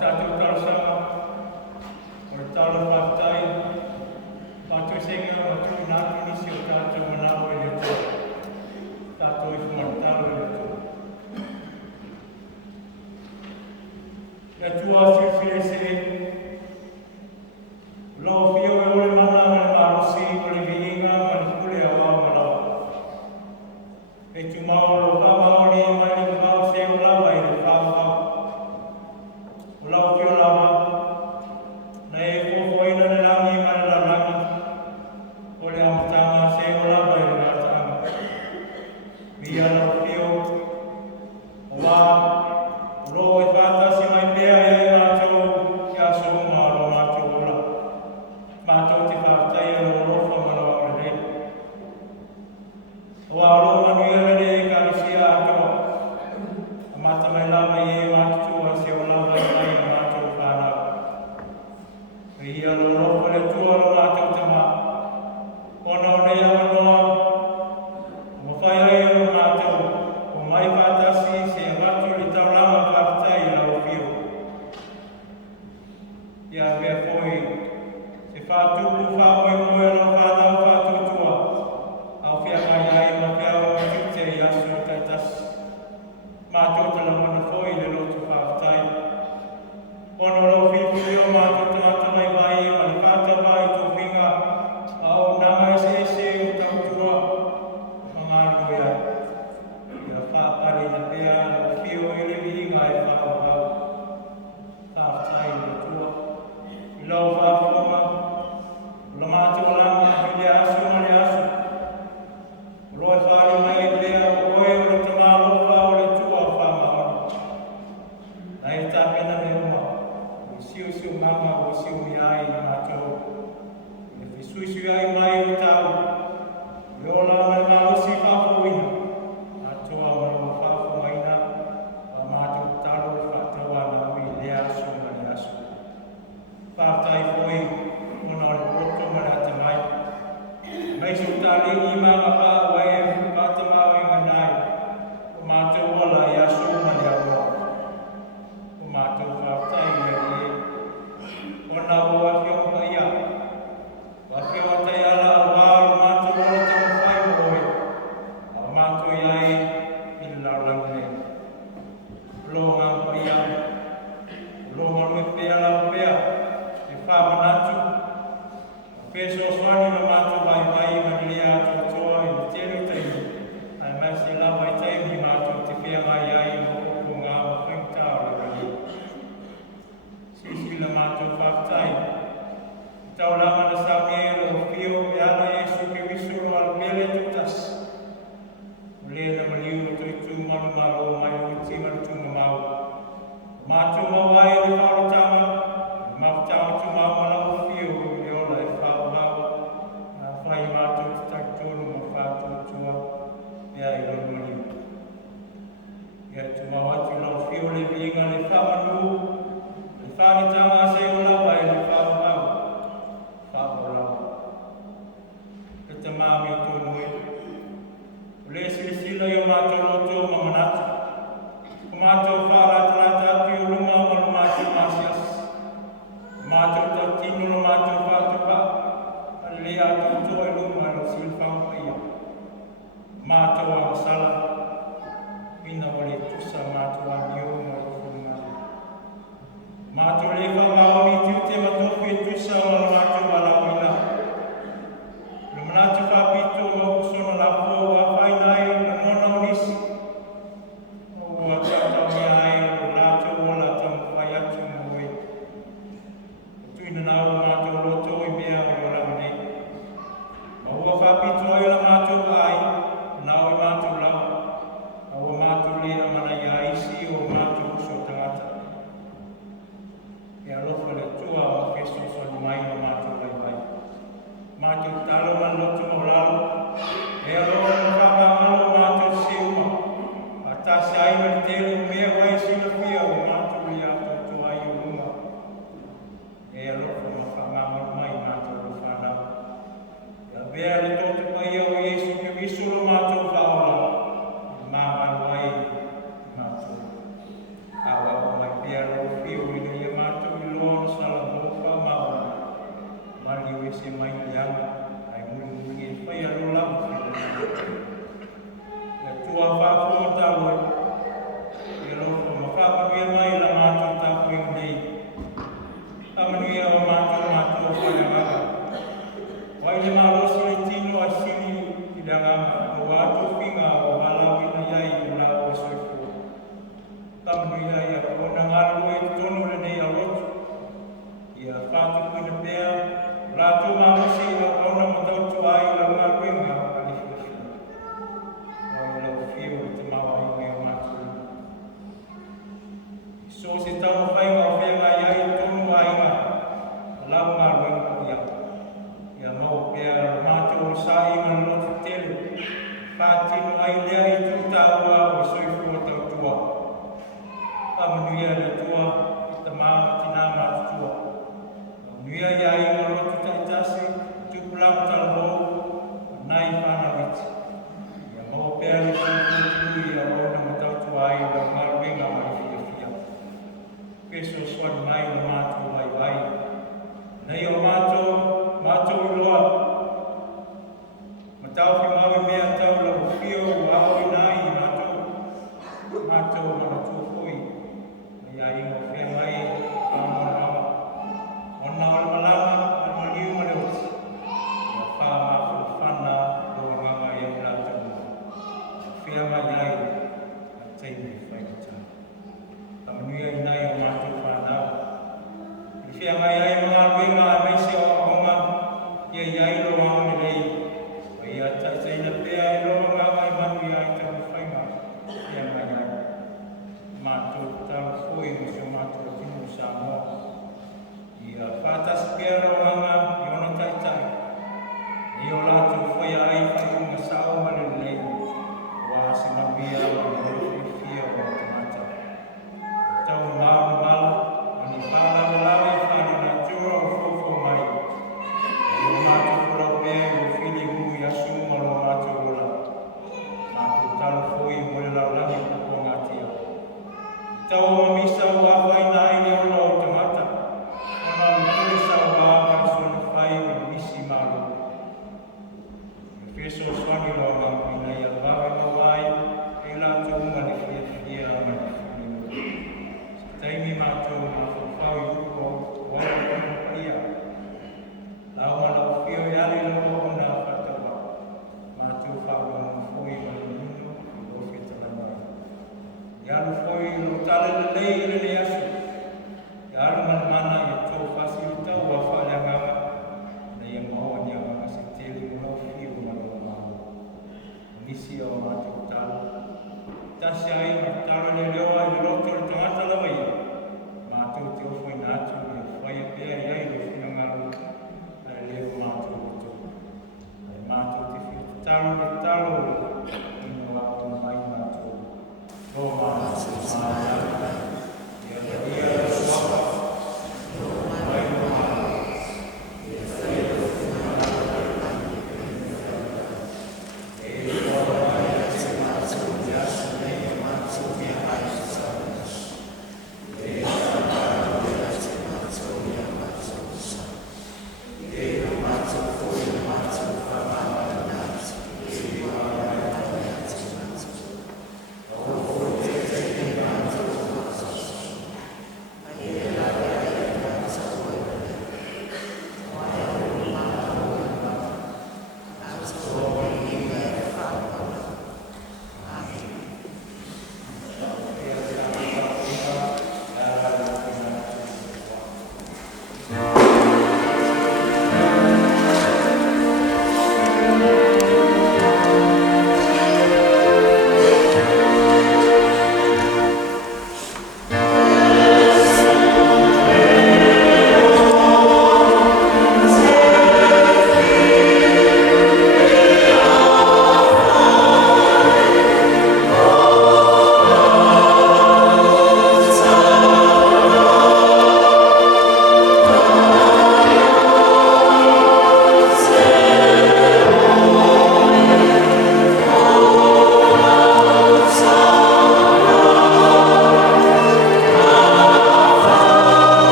tātou tarasanga, o le talo whaktai, tātou senga o tui nātu nisi o tātou manawa i le tō, tātou i whamatalo i le tō. Ia tua whiwhire se, lau whio e ole mana o le marosi o le viinga ma le kule a wā marawa. E tu maoro whamaoni mai le wau se o lawa i le whawhau. O lau whio lawa, na e whofoina le rangi mai le rangi, o le amatanga se o lawa i le ratanga. Mia lau whio, o wā, o lo e whātasi mai pēa e ai mātou kia sohunga alo mātou ola. Mātou te whātai alo rofa marawa o le rei. O alo manu i rene e karisia atoa. A mata mai lava i e mātou a se o lava i mai a mātou whānau. E hi alo rofa le tua alo mātou tama. Ona o nei awa noa. O whai ai alo mātou. O mai whātasi se mātou li tau lama whātai lau whio. Ia mea foi. Se whātuku whāmoe moe alo whānau whātutua. Au whia mai ai ma whia o tute i asu o taitasi. Mātou te lamana foi le lotu whātai. Ono lau whiwhi o mātou te matamai vai ma le whāta vai tō whinga. Au nanga ese o tautua. Mangānui ai. Ia whāpare na pēa na whio i le viinga e whāwhau. Whātai le tua. I lau whāwhonga. Lo mātou lama i le asu ma le asu. Roe whare mai e lea o oe o le tamalofa o le tua whamaona. Na e tāpena me uma. O siu mama o siu i ai i mātou. E whisuisu ai mai o tau. Le ola mai marosi whapuina. Atoa o whapumaina. A mātou taro whatawa na ui le asu ma le asu. Whātai foi. Ona le poto ma le atamai. Mai su tali i mama pa wai e whatamau i nganai. O mātou ola i asu ma le awa. O mātou whātai i e. Ona o awhio ka ia. Whawhio atai ala a wāro mātou ola tamu whai moe. A mātou i ai i lalangne. Lo ngā pa ia. Lo manu e pēa lau pēa. E whamanatu. Peso swani no mātou vai ma lea ato toa i le tere taimi. Ai mai se lava i taimi mātou te whea mai ai no koko ngā whaingta o le rani. Sisi la mātou whaktai. Tau lama na saunge lo whio pe ana Yesu ke visuro al pele tutas. O le na maliu o toi tu manu maro mai o tima le tunga mau. Mātou mau ai le whaurutama. Mātou tu mau mana o whio le ola e whauhau. Na whai mātou te takitonu ma whātua tua. Mea i rono maliu. Ia tu mau atu lau whio le viinga le whamanu. Le whanitanga se o lawa e le whauhau. Whauhau. Le te māmi o tōnu e. O le silisila i o mātou roto ma manatu. O mātou whāratarata atu o lunga o lo mātou māsias. O mātou tau tino lo mātou whātupa. Ale lea tau toa e lunga lo silwhau paia. Mātou a masala. Mina o le tusa mātou a nio ma lo whunga. Mātou le whamaoni tiu te matofi e tusa o lo mātou a lauina. Le manatu whapito ma usona la po a whainai o le nona o nisi. O a tātau mea ai o nātou o la tamu whai atu moe. O tuina nau mātou roto i mea o o ranganei. Ma ua whapito ai la mātou ai, nau i mātou lau. A ua mātou lea mana i a isi o mātou uso tangata. E alofa suan mai o mātou vai vai. Nei o mātou loa. Matau ki maui mea tau lau whio wao i nai i mātou. Mātou mana tūpui. Mai a ingo whea mai, whamona. Ona o malama, o liu maneuti. Ia whama whana, loa nganga i au rātou. Whea mai ai, a teime whaikata. Tamanuia i nai o mātou whanau. I whia mai ai mga ruenga a meisi o aonga, ia iai lo wao ni rei. Wai a taiteina pea e lo nganga i manu i ai tau whainga. Whia mai ai. Mātou tau hui mo se mātou tino sa moa. Ia whātas pea lo nganga i ona taitai. Ni o lātou whaia ai whainga sao manu rei. Wa se mabia o ngorofi fia o tamata. Tau mau mala, ani whālawa lawe whāna tura o fofo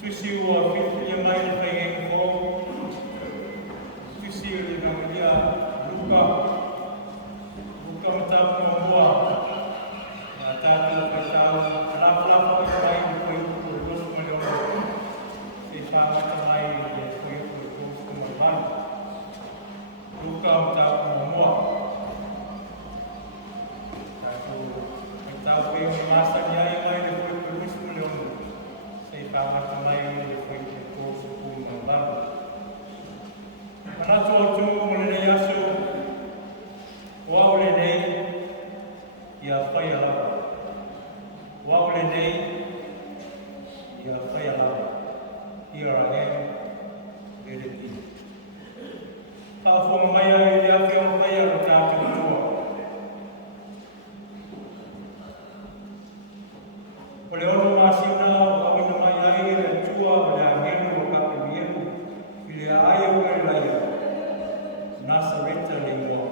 tusi ua whiwhia mai na whaingengi ko, tusi uri na maria luka matapu o mua, na tātou whaitau, alafu mai ni koe uku o rosu mani o mua, se whamata mai ni koe uku o rosu mani mai. Luka matapu o mua. Tātou whaitau pe o masa ni ai mai ni koe uku o rosu mani o mua, se whamata mai ni koe uku o rosu mani mai. Manatu o tūngu mo nei aso, Waule nei, ia whai alawa. Waule nei, ia whai alawa. Here I am, let it be. Hawhonga mai au i rea whio whai au tātou tua. O le ono māsiuna au ina mai ai e tua o le angenu o kape mienu, i le ai o e laia. Nasareta le ingoa.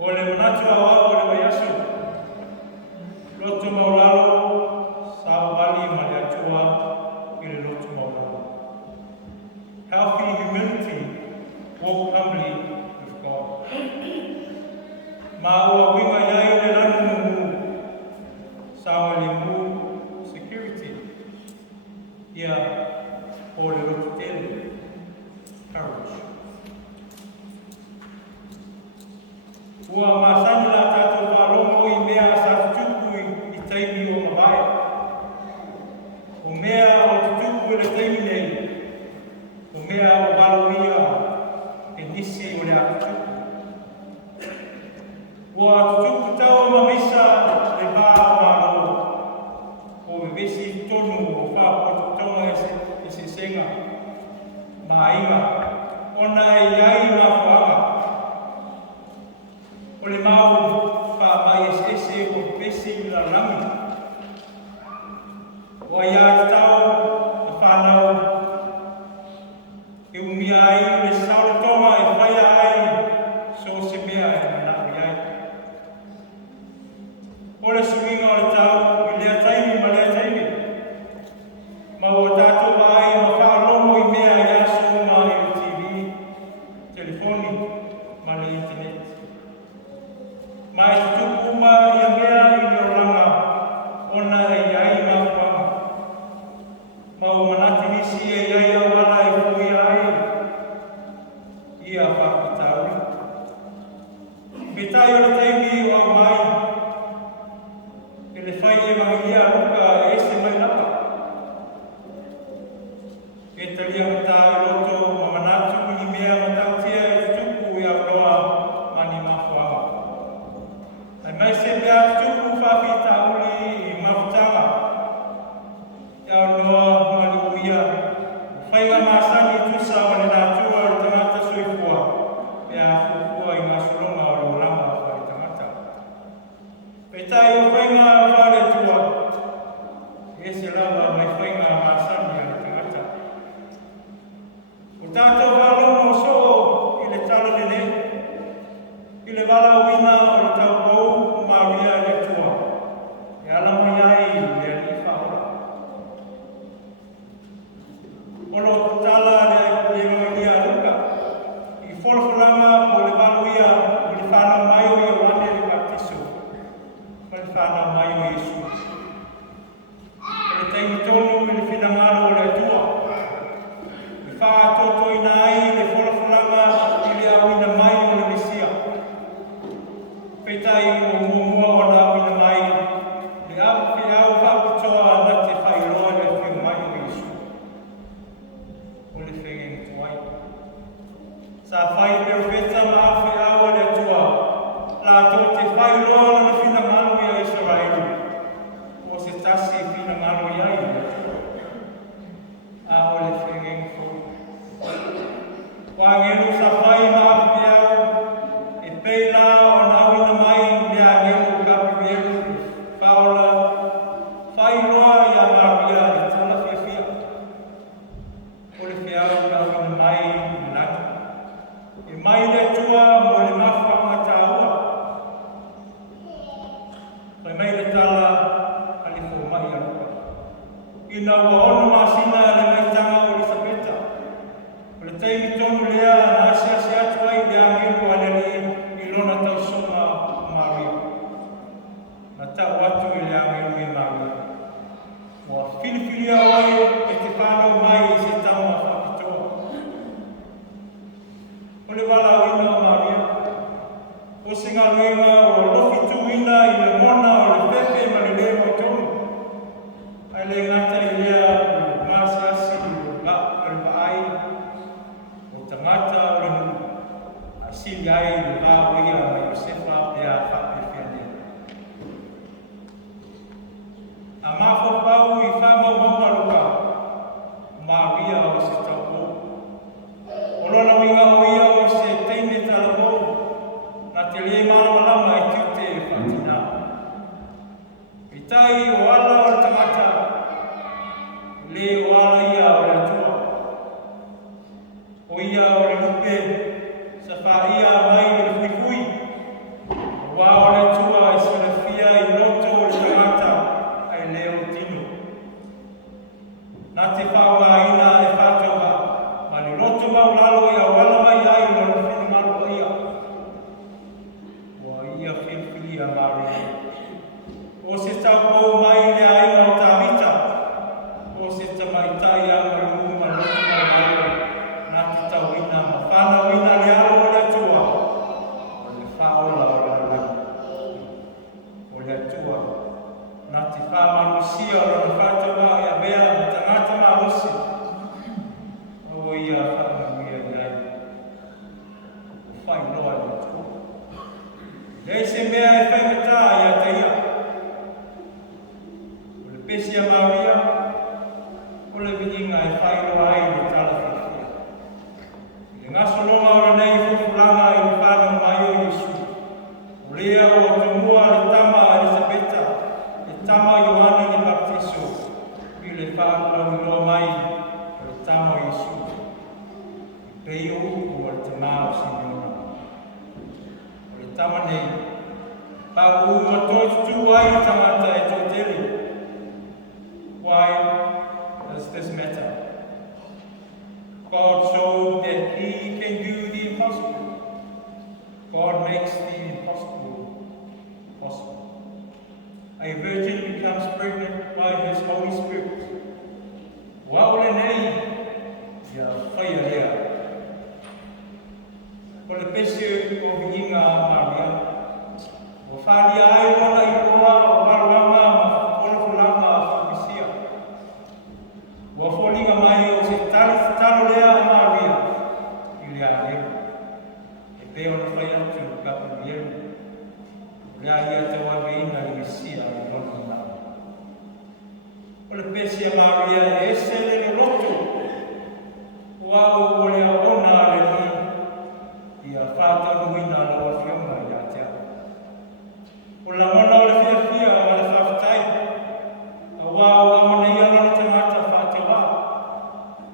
Ole manatua wa ole wayasu. Lotu maulalo, sa wali maliatua, ia o le rotu tele. Courage. Ua masani la tātou whārongo I mea sa tutuku I taimi o mawai. O mea o tutuku le taimi nei. O mea o waluia e nisi o le atutuku. Ua tutuku tau mamisa le pā o maro. O vesi tonu o whapoto tonga e se senga. Mainga. Ona e iai ngā whaanga. O le mau whaamai ese o pesi la rami. O ia tau a whanau. E umia ai le saure tonga e whaia ai so se mea e manawi ai. O le suinga o le tau I lea taimi ma lea taimi. Ma o tātou ai ma whaalomo I mea ia so ma I le TV, telefoni, ma le internet. Ma e tuku ma ia mea I le oranga, ona e iai ngā whanga. Ma o manati nisi e iai au ala e fui ai, ia whakatauri. Petai o le taimi o au mai, e le whai e mangia ruka e se mai lapa. E talia mata I roto ma manatu ni mea matautia e tuku I au loa mani mawhanga. Ai mai se mea tuku whawhita uli I mawhtanga. E au loa mani uia. Whainga masani tusa o le nātua o le tangata soifua. E a fukua I masolonga o le ulanga o le tangata. Petai o whainga whare tua. E se lava mai whainga masani o le tangata. O tātou wālomo so I le tala lene. I le wala wina o le tau kou Maria le tua. E ala mai ai le ali whaora. O lo tala le ngoia luka. I wholawhalanga o le waluia o le whanau mai o I wane le baptiso. O le whanau mai o Yesu. O le teimi tonu I le whinangalo o le tua. I whaatoto I nai le wholawhalanga I le awina mai o le Mesia. Petai o mua o la awina mai. Le api au whapitoa na te whairoa le whio mai o Yesu. O le whengeng tuai. Sa whai perfeta ma awhi au le tua. La tō te whairoa na le whinangalo I a Israelu. O se tasi whinangalo I ai le tua. A o le whengeng tuai. Wangelu sa whai ma awhi au. E peila o na awina mai mea ngelu kapi melu. Whaola. Whairoa I a Maria I tala whiawhia. O le whiau na awina mai I lani. E mai le tua mo le mawhanga tāua. Kai mai le tala ali fo mai aruka. Ina ua ono masina le maitanga o Elisabeta. O le teimi tonu lea na asiasi atu ai le angelu aleli I lona tausonga o Maria. Na tau atu I le angelu I Maria. Ua whiliwhilia ai e te whanau mai I se tauma whakitoa. O le wala wina o Maria. O singa luenga o lofi tuina I le mona o le pepe ma le leo o tonu. Ai le ngata I lea o masiasi o le vaai. O tangata o le nunu. A sili ai le vāwea ma Iosefa pe a whapewhianea. A mawhapau I whamau maruka. Maria o se taupo. O lona winga o ia o se teine talabo. Na te le malama I tute e whatina. Pitai o ala o le tangata. Le o ala ia o le tua. O ia o le lupe. Sa wha ia mai o le whiwhui. O wā o le tua I se le fia I loto o le tangata. Ai leo tino. Na te whaua ina e whātoha. Ma le loto maulalo I a wala mai ai o le whinamalo ia. Ua ia whiwhili a Maria. O se taupo mai le aina o tā mita. O se tamaitai le vininga e whairo ai le tala whiwhia. I ngā solonga o nei whulanga i le whānau mai o Yesu. O lea o te mua le tama Elisabeta, le tama Ioana ni Baptiso, i le whānau loa mai o le tama o Yesu. I pei o uku o le te mao Simeona. O le tama nei, pau ua toi tutu ai tamata e tō tere. Why does this matter? God showed that He can do the impossible. God makes the impossible possible. A virgin becomes pregnant by His Holy Spirit. Waole nei, ia whaia rea. O le pese o vininga Maria, o wharia ai wana i roa o waranga ma wholawholanga a Whakisia. Ua wholinga mai o se talo lea Maria i lea leo. E peo na whai atu kapu mieru. Lea ia te waweina i Mesia i lona nao. O le pese a Maria e ese le no loto. Ua o lea ona le ni ia whātau nuina loa whionga i a te au. O la mona o le whiawhia a le whawhitai. A wā o amana ia lona te mata whāte wā.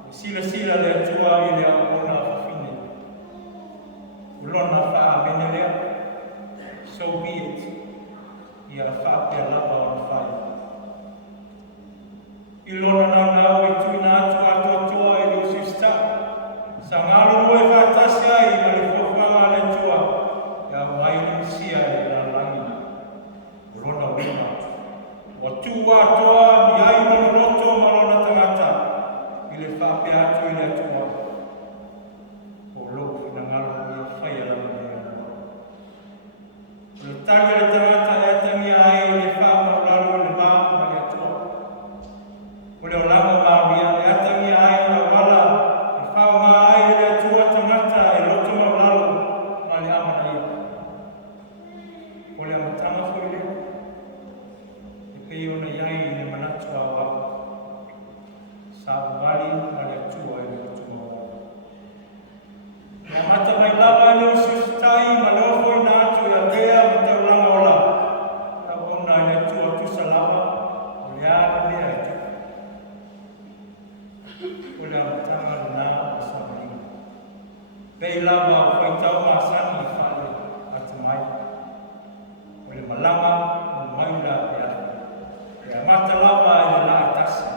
O sila le atua i le aona whawhine. O lona wha mene lea. So be it. Ia whapea lava o na whai. I lona na ngau i tuina atu atoa i le usista. Sa ngalo rua e whātasi ai ma le whawhanga le atua. Ia mai le misia e la langi. Rona wima. O tū atoa mi ai lona roto ma lona tangata. I le whapea atu i le atua. O loko whina ngalo i a whaia lama mea mua. O le tali le tangata e atangi ai o le whama lalo le maa ma le atua. O le o lama Maria e atangi ai o le wala. E whaunga ai le atua tangata e loto ma lalo ma le amana ia. O le amatanga whoi leo. E pei ona iai i le manatu a wau. Sa wali ma le atua i le atua wau. E amata mai lava e leo siftai ma leo whoi na atu i a rea ma tau langa ola. A ona i le atua tusa lava o le ana lea e tuku. O le amatanga le nā o Samaringa. Pei lava o whaitau ma sani i whale atu mai. O le malanga o maila e a. E amata lava e le la atasi.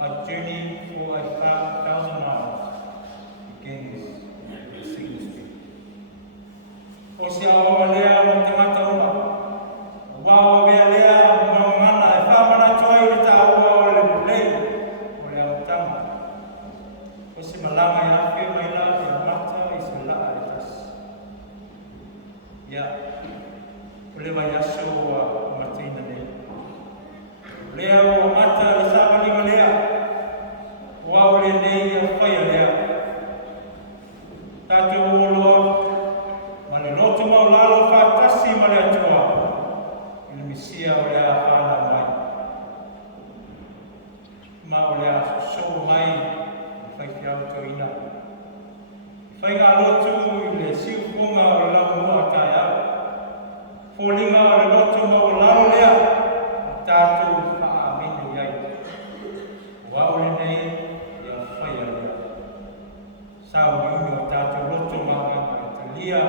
A journey for 1,000 miles begins with a single street. O se awa lea o te mata uma. O wawa mea lea o ngana e whamana toa i le tāua o le mulei o le autanga. O se malanga e awhi mai la e amata i se laa e tasi. Ia, o le vai aso o matina nei. Lea o mata le sawalinga lea. O au le nei a whaia lea. Tātou o loa. Ma le loto mau lalo whātasi ma le atua. I le misia o le a whāna mai. Ma o le a so mai. I whaifi auto ina. I whai ngā lotu i le siupunga o le lau mua tai au. Fōlinga o le loto mau lalo lea. Tātou whaamene iai. Waole nei ia whaia lea. Sau iunga o tātou loto manga mai talia.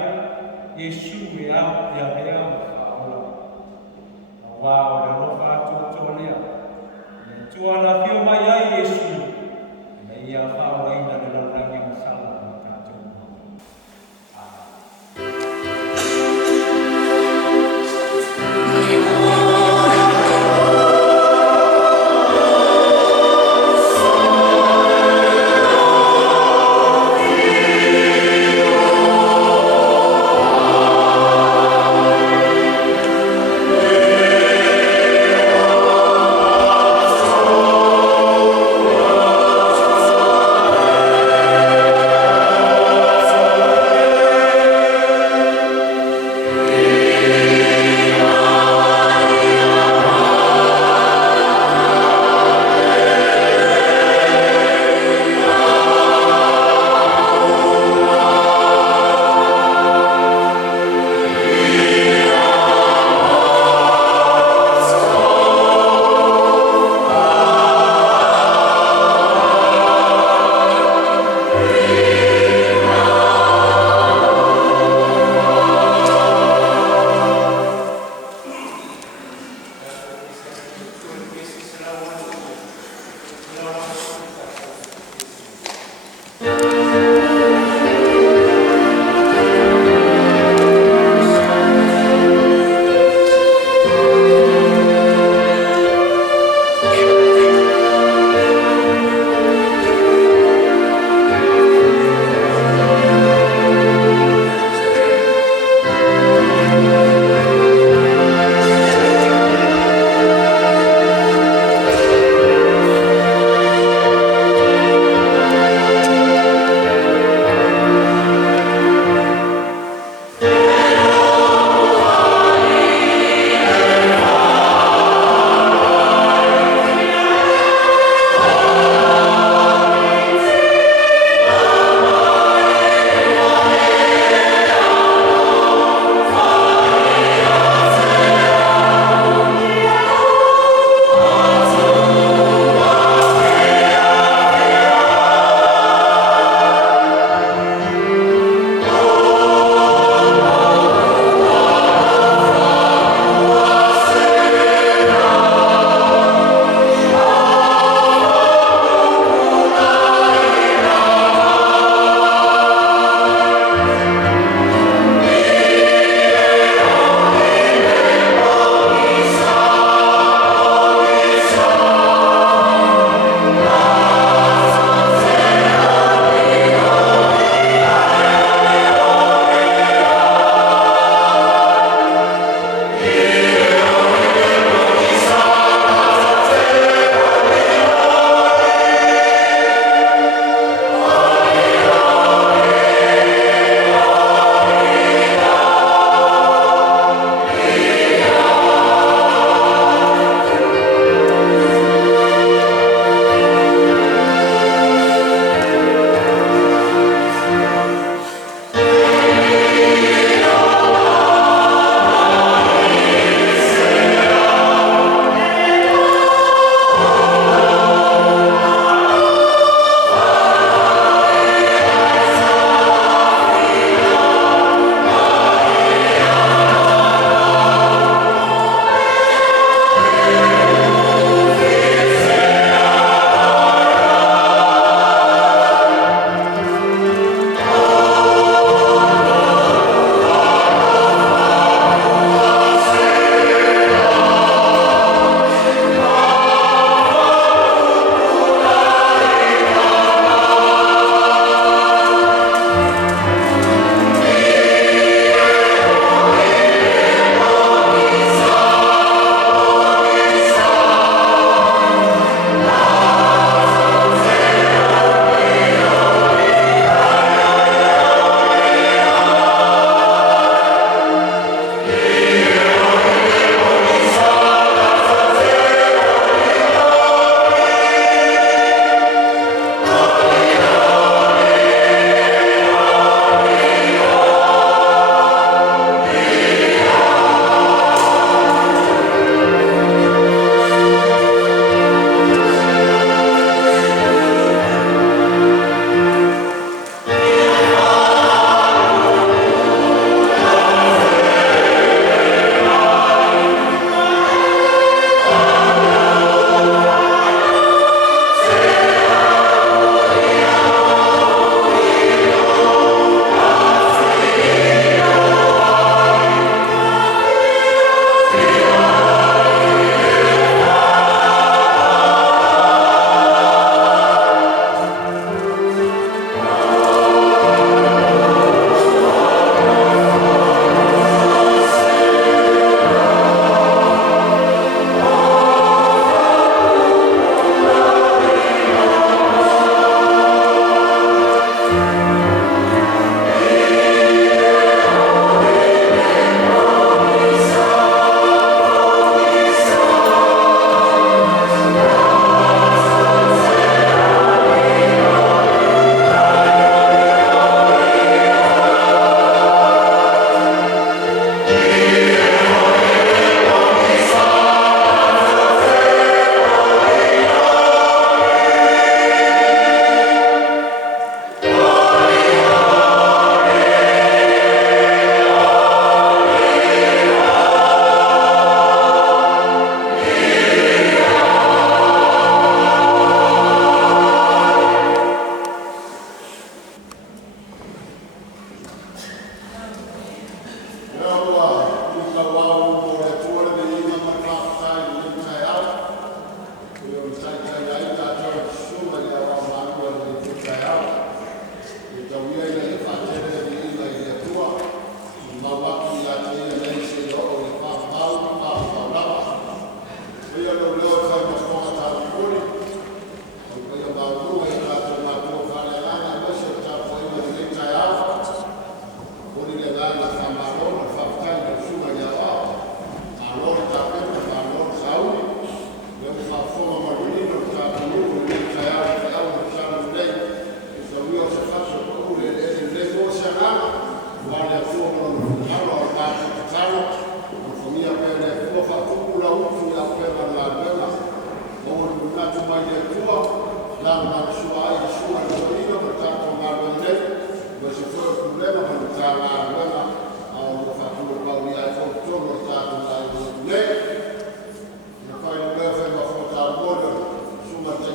Yesu e au ia lea o whaola. A wā o le rofa atoa lea. Ne tua la whio mai ai Yesu. Ne ia whaola ina le laurangi masala o tātou manga. Amen.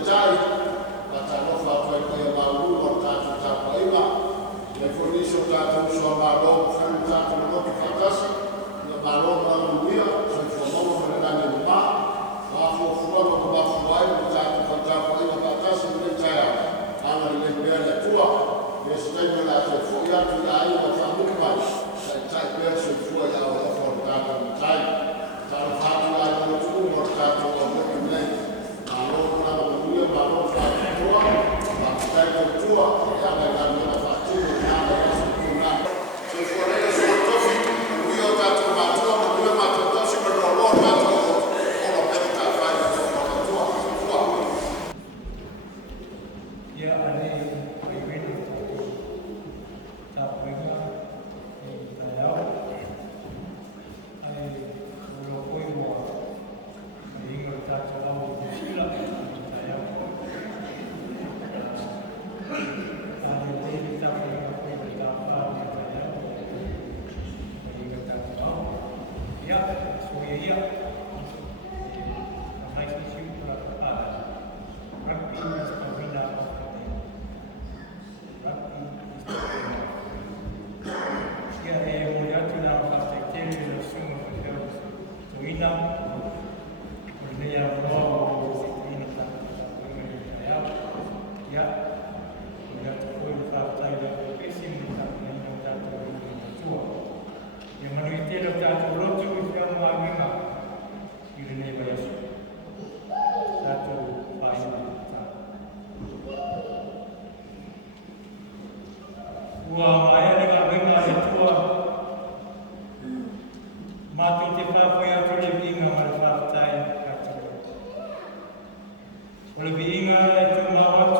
tai watanofa kwa kwa maulu tatu tatu ima le fundisho tatu so malo fanu tatu no kifatasi na malo na mulia so fomo na ndani mpa wafu fuwa kwa bafu wai tatu tatu ima fatasi ni taya ana ile mbele tua yesitendo la tofu ya tu ya aina famuka tai perso fuwa ya wafu tatu tai tatu ya tu tatu kwa mbele malo na mulia malo tatu tua tatu tua ya ngani na fatini na kuna so fuwa so tofu huyo tatu matua mulia matotoshi mrolo tatu ono peta fanya tua ya ani wewe tapwenga tayao ai ulokoe mo hiyo tatu au kila tayao ani wewe tapwenga kwa tafani tayao hiyo tatu ya soya mais difícil para rugby is a winner of the game. Rugby is the winner. Ya muriatu na perspektif de semua perkara. So ina boleh roh ini tak ya ya muriatu pun fakta yang pesim tak menang tak tua. Yang mana itu adalah tak rotu yang mengaga. Ini bayar. Satu paling maya dengan bengar tua matu tipa punya tulis ingat malfaktai oleh ingat itu mawat